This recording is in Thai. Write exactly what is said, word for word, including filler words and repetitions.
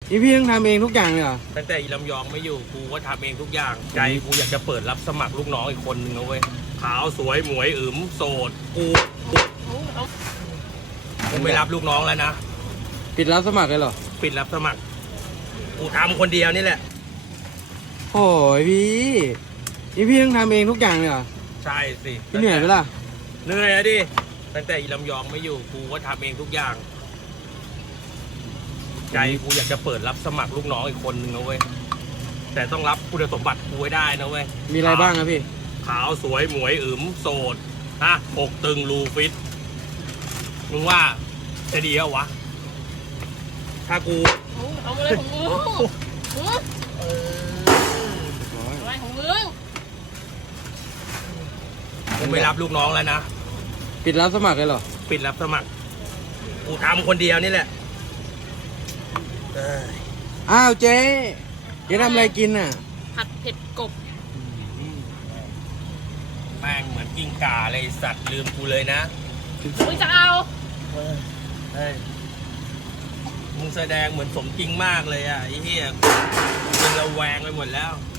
นี่พี่ต้องทำเองทุกอย่างเลยเหรอตั้งแต่อีลำยองไม่อยู่กูก็ทำเองทุกอย่างใจกูอยากจะเปิดรับสมัครลูกน้องอีกคนนึงนะเว้ยขาวสวยหมวยอึมโสดกูกูไม่รับลูกน้องแล้วนะปิดรับสมัครเลยเหรอปิดรับสมัครกูทำคนเดียวนี่แหละโอ้ยพี่นี่พี่ต้องทำเองทุกอย่างเลยเหรอใช่สิพี่เหนื่อยไหมล่ะเหนื่อยอะดิตั้งแต่อีลำยองไม่อยู่กูก็ทำเองทุกอย่างใจกูอยากจะเปิดรับสมัครลูกน้องอีกคนนึงนะเว้ยแต่ต้องรับคุณสมบัติกูไว้ได้นะเว้ยมีอะไรบ้างครับพี่ขาวสวยหมวยอึมโสดฮะอกตึงรูฟิตมึงว่าจะดีเหรอวะถ้ากูเอาอะไรของมึงอะไรของมึงกูไม่รับลูกน้องแล้วนะปิดรับสมัครเลยเหรอปิดรับสมัครกูทำคนเดียวนี่แหละอ้าวเจ๊เจ๊ทำอะไรกินอ่ะผัดเผ็ดกบแม่งเหมือนกิ้งก่าเลยสัตว์ลืมกูเลยนะมึงจะเอาเฮ้ยมึงแสดงเหมือนสมจริงมากเลยอ่ะไอ้เหี้ยมึงระแวงไปหมดแล้ว